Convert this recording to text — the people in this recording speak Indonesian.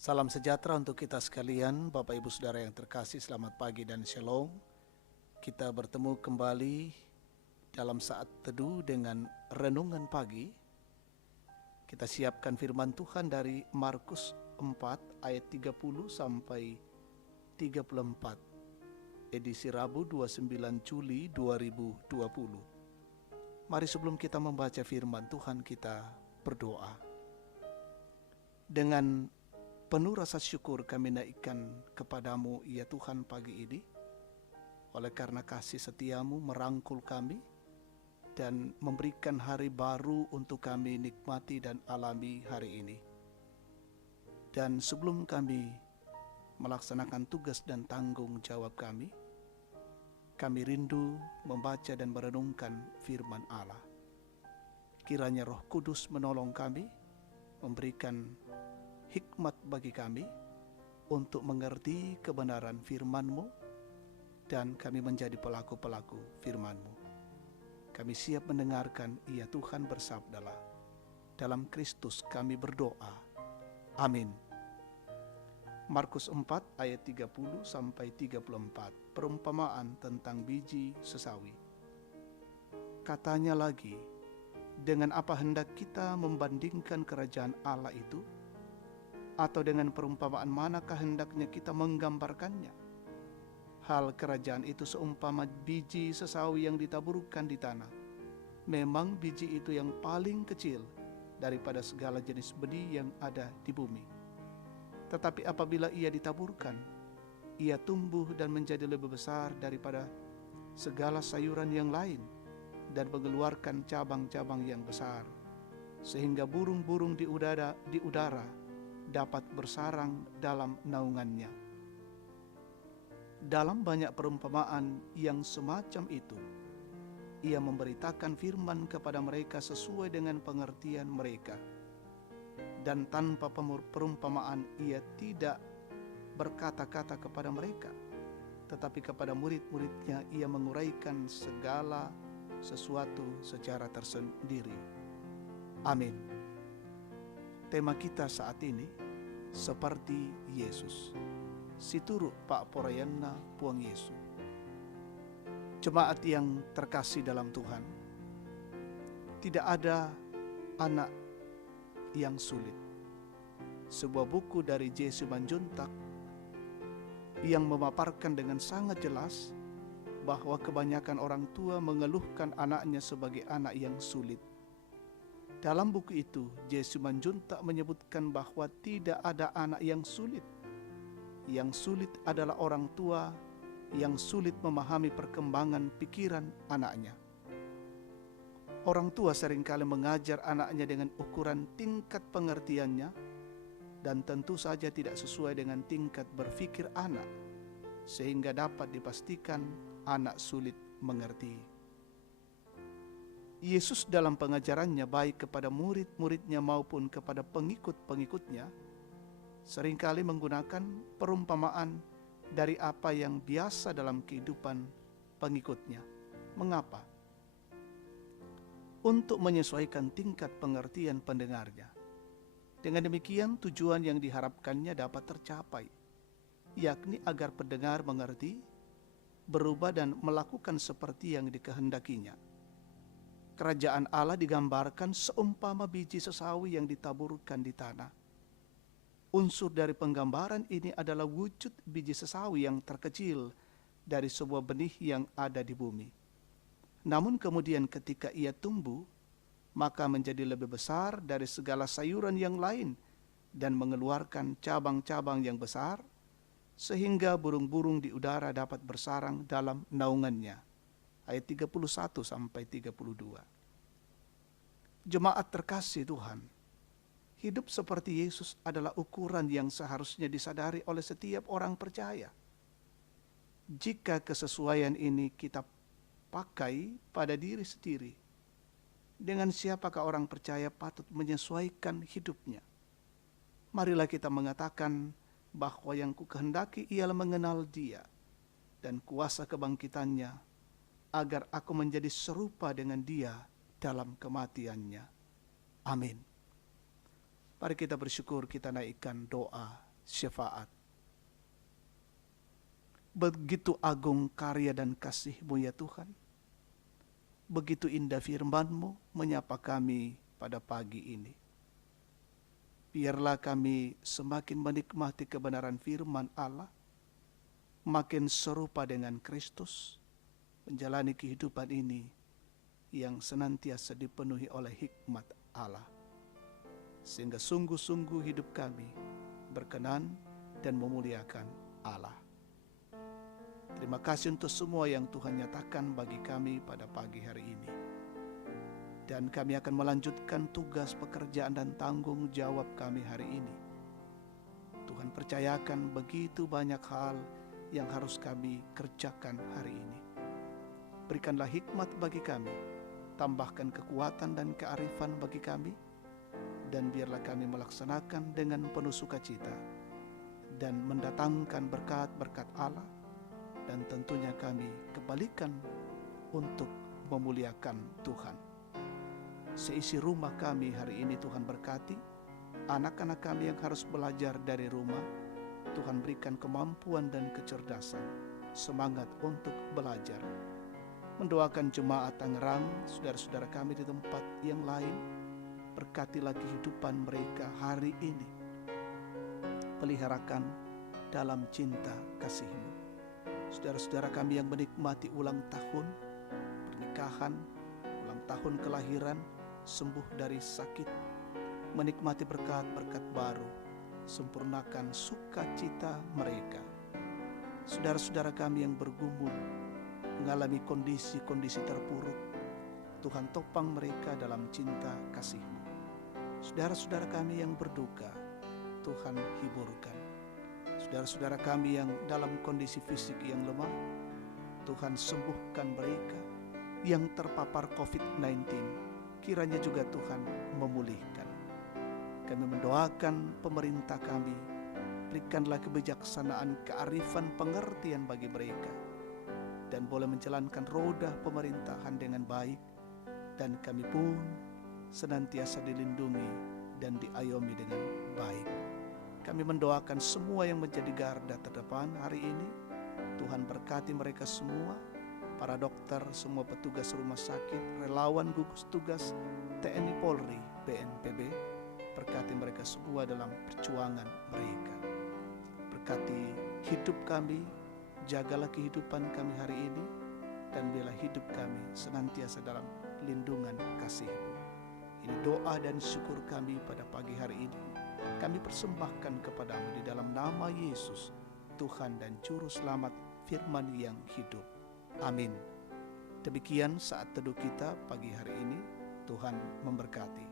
Salam sejahtera untuk kita sekalian, Bapak Ibu Saudara yang terkasih, selamat pagi dan shalom. Kita bertemu kembali dalam saat teduh dengan renungan pagi. Kita siapkan firman Tuhan dari Markus 4 ayat 30 sampai 34, edisi Rabu 29 Juli 2020. Mari sebelum kita membaca firman Tuhan, kita berdoa. Dengan penuh rasa syukur kami naikkan kepadamu, ya Tuhan, pagi ini. Oleh karena kasih setiamu merangkul kami dan memberikan hari baru untuk kami nikmati dan alami hari ini. Dan sebelum kami melaksanakan tugas dan tanggung jawab kami rindu membaca dan merenungkan firman Allah. Kiranya Roh Kudus menolong kami, memberikan hikmat bagi kami untuk mengerti kebenaran firman-Mu, dan kami menjadi pelaku-pelaku firman-Mu. Kami siap mendengarkan, ya Tuhan, bersabdalah. Dalam Kristus kami berdoa. Amin. Markus 4 ayat 30 sampai 34, perumpamaan tentang biji sesawi. Katanya lagi, dengan apa hendak kita membandingkan kerajaan Allah itu? Atau dengan perumpamaan manakah hendaknya kita menggambarkannya? Hal kerajaan itu seumpama biji sesawi yang ditaburkan di tanah. Memang biji itu yang paling kecil daripada segala jenis benih yang ada di bumi. Tetapi apabila ia ditaburkan, ia tumbuh dan menjadi lebih besar daripada segala sayuran yang lain dan mengeluarkan cabang-cabang yang besar, sehingga burung-burung di udara dapat bersarang dalam naungannya. Dalam banyak perumpamaan yang semacam itu, ia memberitakan firman kepada mereka sesuai dengan pengertian mereka. Dan tanpa perumpamaan ia tidak berkata-kata kepada mereka, tetapi kepada murid-muridnya ia menguraikan segala sesuatu secara tersendiri. Amin. Tema kita saat ini, seperti Yesus. Situru Pak Porayana Puang Yesu. Jemaat yang terkasih dalam Tuhan, tidak ada anak yang sulit. Sebuah buku dari J. Simanjuntak yang memaparkan dengan sangat jelas bahwa kebanyakan orang tua mengeluhkan anaknya sebagai anak yang sulit. Dalam buku itu, J. Simanjuntak menyebutkan bahwa tidak ada anak yang sulit. Yang sulit adalah orang tua yang sulit memahami perkembangan pikiran anaknya. Orang tua seringkali mengajar anaknya dengan ukuran tingkat pengertiannya, dan tentu saja tidak sesuai dengan tingkat berpikir anak, sehingga dapat dipastikan anak sulit mengerti. Yesus dalam pengajarannya baik kepada murid-muridnya maupun kepada pengikut-pengikutnya seringkali menggunakan perumpamaan dari apa yang biasa dalam kehidupan pengikutnya. Mengapa? Untuk menyesuaikan tingkat pengertian pendengarnya. Dengan demikian tujuan yang diharapkannya dapat tercapai, yakni agar pendengar mengerti, berubah dan melakukan seperti yang dikehendakinya. Kerajaan Allah digambarkan seumpama biji sesawi yang ditaburkan di tanah. Unsur dari penggambaran ini adalah wujud biji sesawi yang terkecil dari sebuah benih yang ada di bumi. Namun kemudian ketika ia tumbuh, maka menjadi lebih besar dari segala sayuran yang lain dan mengeluarkan cabang-cabang yang besar, sehingga burung-burung di udara dapat bersarang dalam naungannya. Ayat 31 sampai 32. Jemaat terkasih Tuhan, hidup seperti Yesus adalah ukuran yang seharusnya disadari oleh setiap orang percaya. Jika kesesuaian ini kita pakai pada diri sendiri, dengan siapakah orang percaya patut menyesuaikan hidupnya? Marilah kita mengatakan bahwa yang kukehendaki ialah mengenal Dia dan kuasa kebangkitannya, agar aku menjadi serupa dengan Dia dalam kematiannya. Amin. Mari kita bersyukur, kita naikkan doa syafaat. Begitu agung karya dan kasih-Mu ya Tuhan. Begitu indah firman-Mu menyapa kami pada pagi ini. Biarlah kami semakin menikmati kebenaran firman Allah, makin serupa dengan Kristus, menjalani kehidupan ini yang senantiasa dipenuhi oleh hikmat Allah. Sehingga sungguh-sungguh hidup kami berkenan dan memuliakan Allah. Terima kasih untuk semua yang Tuhan nyatakan bagi kami pada pagi hari ini. Dan kami akan melanjutkan tugas pekerjaan dan tanggung jawab kami hari ini. Tuhan percayakan begitu banyak hal yang harus kami kerjakan hari ini. Berikanlah hikmat bagi kami, tambahkan kekuatan dan kearifan bagi kami, dan biarlah kami melaksanakan dengan penuh sukacita dan mendatangkan berkat-berkat Allah, dan tentunya kami kembalikan untuk memuliakan Tuhan. Seisi rumah kami hari ini Tuhan berkati, anak-anak kami yang harus belajar dari rumah, Tuhan berikan kemampuan dan kecerdasan, semangat untuk belajar. Mendoakan jemaat Tangerang, saudara-saudara kami di tempat yang lain, berkatilah kehidupan mereka hari ini. Peliharakan dalam cinta kasih-Mu. Saudara-saudara kami yang menikmati ulang tahun, pernikahan, ulang tahun kelahiran, sembuh dari sakit, menikmati berkat-berkat baru, sempurnakan sukacita mereka. Saudara-saudara kami yang bergumul, mengalami kondisi-kondisi terpuruk, Tuhan topang mereka dalam cinta kasih-Mu. Saudara-saudara kami yang berduka, Tuhan hiburkan. Saudara-saudara kami yang dalam kondisi fisik yang lemah, Tuhan sembuhkan mereka. Yang terpapar COVID-19, kiranya juga Tuhan memulihkan. Kami mendoakan pemerintah kami, berikanlah kebijaksanaan, kearifan, pengertian bagi mereka, dan boleh menjalankan roda pemerintahan dengan baik, dan kami pun senantiasa dilindungi dan diayomi dengan baik. Kami mendoakan semua yang menjadi garda terdepan hari ini, Tuhan berkati mereka semua, para dokter, semua petugas rumah sakit, relawan gugus tugas, TNI Polri, BNPB, berkati mereka semua dalam perjuangan mereka. Berkati hidup kami, jagalah kehidupan kami hari ini, dan biarlah hidup kami senantiasa dalam lindungan kasih-Mu. Ini doa dan syukur kami pada pagi hari ini. Kami persembahkan kepada-Mu di dalam nama Yesus, Tuhan dan Juru Selamat firman yang hidup. Amin. Demikian saat teduh kita pagi hari ini. Tuhan memberkati.